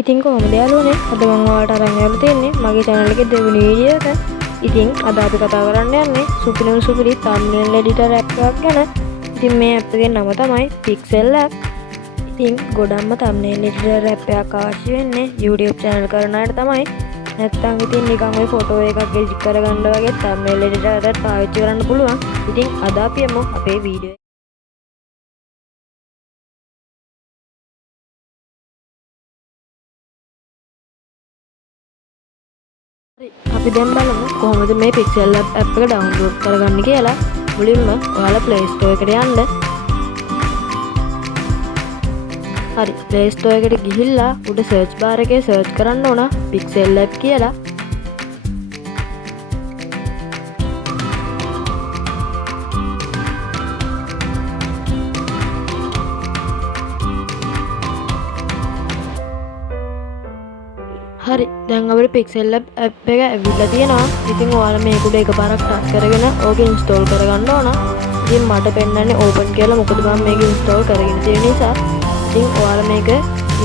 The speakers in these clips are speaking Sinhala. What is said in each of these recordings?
ඉතින් කොහොමද යාළුවනේ අද මම ඔයාලට අරන් ආවලා තියෙන්නේ මගේ channel එකේ දෙවෙනි වීඩියෝ එක. ඉතින් අද අපි කතා කරන්න යන්නේ සුපිරි thumbnail editor app එකක් ගැන. ඉතින් මේ app එකේ නම තමයි Pixel app. ඉතින් ගොඩක්ම thumbnail editor app එකක් අවශ්‍ය වෙන්නේ YouTube channel කරන අයට තමයි. නැත්නම් ඉතින් නිකන් ඔය ෆොටෝ එකක් edit කරගන්න වගේ thumbnail editor එකක් පාවිච්චි කරන්න පුළුවන්. ඉතින් අද අපි යමු අපේ වීඩියෝ අපි දැන් බලමු කොහොමද මේ Pixel app එක download කරගන්න කියලා. මුලින්ම ඔයාලා Play Store එකට යන්න. හරි Play Store එකට ගිහිල්ලා උඩ search bar එකේ search කරන්න ඕන Pixel app කියලා. හරි දැන් අපේ Pixel app එක ඇවිල්ලා තියෙනවා. ඉතින් ඔයාලා මේක උඩ එකපාරක් ටච් කරගෙන ඕක ඉන්ස්ටෝල් කරගන්න ඕන. ඉතින් මට පෙන්නන්නේ ඕපන් කියලා. මොකද මම මේක ඉන්ස්ටෝල් කරගෙන තියෙන නිසා. ඉතින් ඔයාලා මේක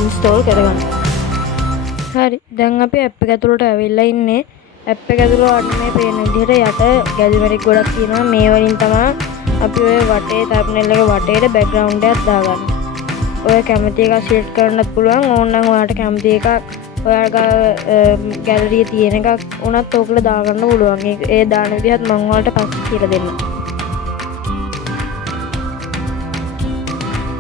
ඉන්ස්ටෝල් කරගන්න. හරි දැන් අපි app එක ඇතුළට ඇවිල්ලා ඉන්නේ. app එක ඇතුළේ වන්න මේ පේන විදිහට යට ගැලරිමැටික් ගොඩක් තියෙනවා. මේ වලින් තමයි අපි ඔය වටේ thumbnail එක වටේට background එකක් දාගන්න. ඔය කැමති එකක් select කරන්නත් පුළුවන්. ඕනනම් ඔයාලට කැමති එකක් ඔයාලගේ ගැලරියේ තියෙන එකක් උනත් ඕකල දාගන්න පුළුවන්. ඒ දාන විදිහත් මම ඔයාලට පස්සේ කියලා දෙන්නම්.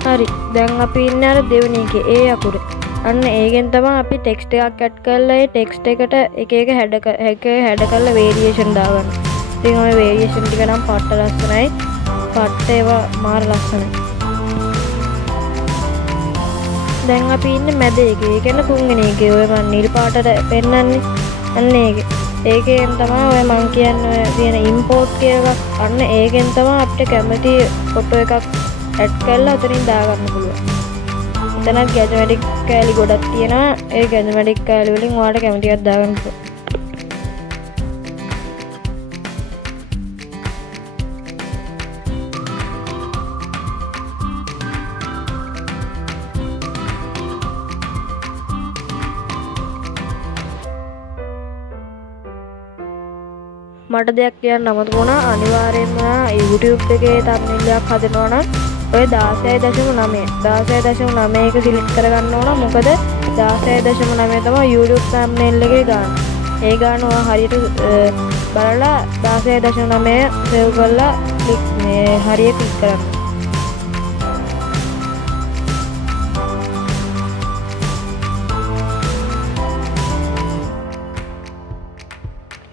හරි දැන් අපි ඉන්නේ අර දෙවෙනි එකේ ඒ අකුරේ. අන්න ඒකෙන් තමයි අපි ටෙක්ස්ට් එකක් ඇඩ් කරලා ඒ ටෙක්ස්ට් එකට එක එක හැඩ කරලා වේරියේෂන් දාගන්න. ඉතින් ඔය වේරියේෂන් ටික නම් පට්ට ලස්සනයි. පට්ට ඒවා මාර ලස්සනයි. දැන් අපි ඉන්නේ මැද එකේ. ඒ කියන්නේ තුන්වෙනි එකේ. ඔය මම නිල් පාටට පෙන්නන්නේ. අන්න ඒකේ. ඒකෙන් තමයි ඔය මම කියන්නේ තියෙන import කියලා එකක්. අන්න ඒකෙන් තමයි අපිට කැමති ෆොටෝ එකක් ඇඩ් කරලා උතනින් දාගන්න පුළුවන්. එතනත් ගැජමැටික් කෑලි ගොඩක් තියෙනවා. ඒ ගැජමැටික් කෑලි වලින් ඔයාලට කැමති එකක් දාගන්න පුළුවන්. මට දෙයක් කියන්න අමතක වුණා. අනිවාර්යයෙන්ම YouTube එකේ thumbnail එකක් හදනවා නම් ඔය 16.9 16.9 එක සිලෙක්ට් කරගන්න ඕන. මොකද 16.9 තමයි YouTube thumbnail එකේ ගාන. ඒ ගාන ඔයා හරියට බලලා 16.9 සේව් කරලා මේ හරිය ක්ලික් කරන්න.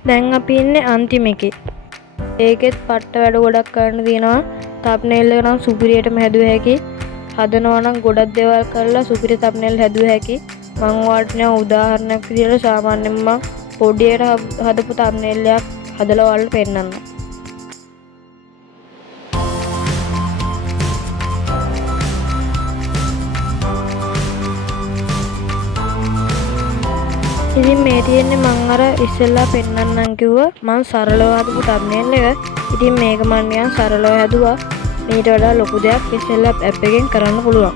දැන් අපි ඉන්නේ අන්තිම එකේ. ඒකෙත් පට්ට වැඩ ගොඩක් කරන්න තියෙනවා. thumbnail එක නම් සුපිරියටම හැදුව හැකි. හදනවා නම් ගොඩක් දේවල් කරලා සුපිරි thumbnail හැදුව හැකි. මම ඔයාලට නෑ උදාහරණයක් විදියට සාමාන්‍යයෙන් මම පොඩියට හදපු thumbnail එකක් හදලා ඔයාලට පෙන්නන්නම්. ඉතින් මේ තියෙන්නේ මම අර ඉස්සෙල්ලා පෙන්නන්නම් කිව්වා මම සරලව හදපු thumbnail එක. ඉතින් මේක මම නිකන් සරලව හැදුවා. මීට වඩා ලොකු දෙයක් ඉස්සෙල්ලා app එකෙන් කරන්න පුළුවන්.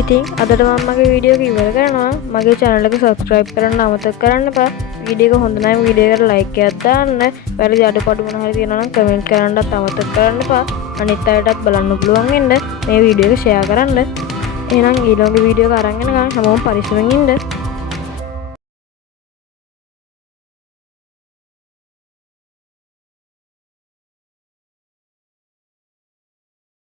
ඉතින් අදට මම මගේ වීඩියෝ එක ඉවර කරනවා. මගේ channel එක subscribe කරන්න අමතක කරන්න එපා. වීඩියෝ එක හොඳ නම් වීඩියෝ එකට like එකක් දාන්න. වැරදි අඩුපාඩු මොනවා හරි තියෙනවා නම් comment කරන්නත් අමතක කරන්න එපා. අනිත් අයටත් බලන්න පුළුවන් වෙන්න මේ වීඩියෝ එක share කරන්න. එහෙනම් ඊළඟ වීඩියෝ එක අරන් එනකම් හැමෝම පරිස්සමෙන් ඉන්න.